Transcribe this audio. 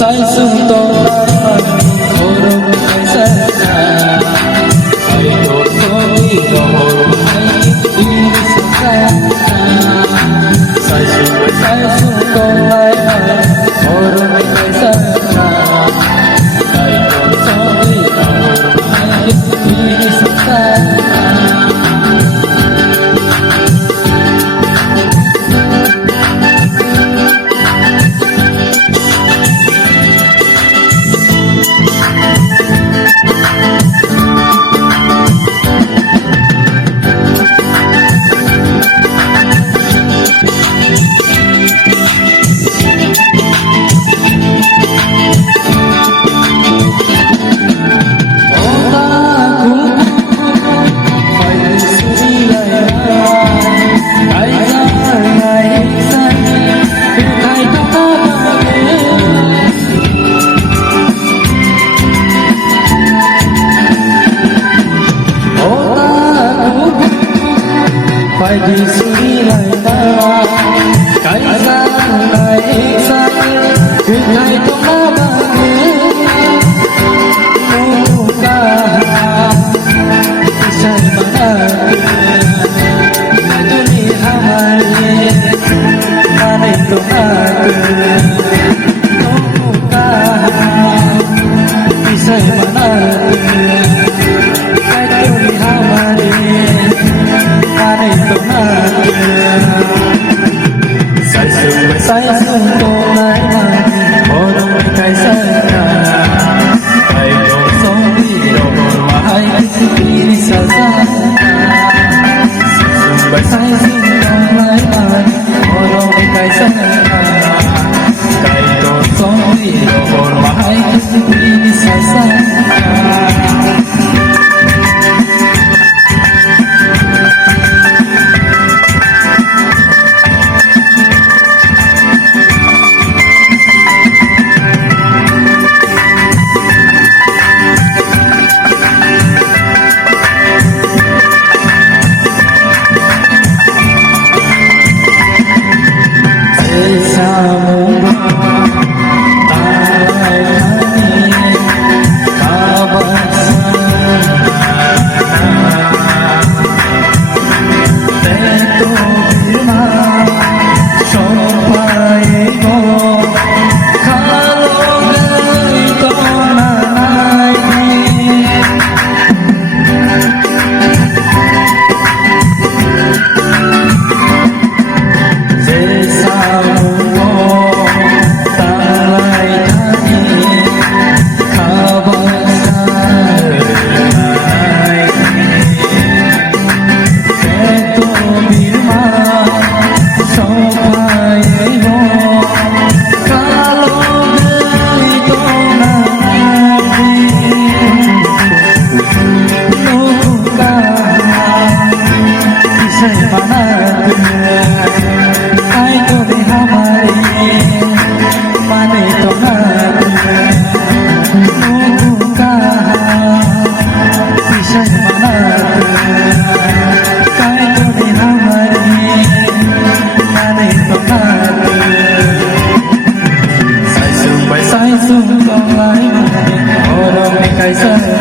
sai sung to orong ai sa na ai to so di do ai di sa sa sai sung to ai orong ai sa na ai to so di do ai di sa sa phải đi suy lại ta cái ra này xa chuyện này tôi đã bao nhiêu ca sai mà tôi đi hai này tôi ca sai mà saya sungguh naik orang kai sana kai dosong di dor wahai diri sana saya sungguh naik orang kai sana kai dosong di dor wahai diri sana sai sung con lái mà orang kai sa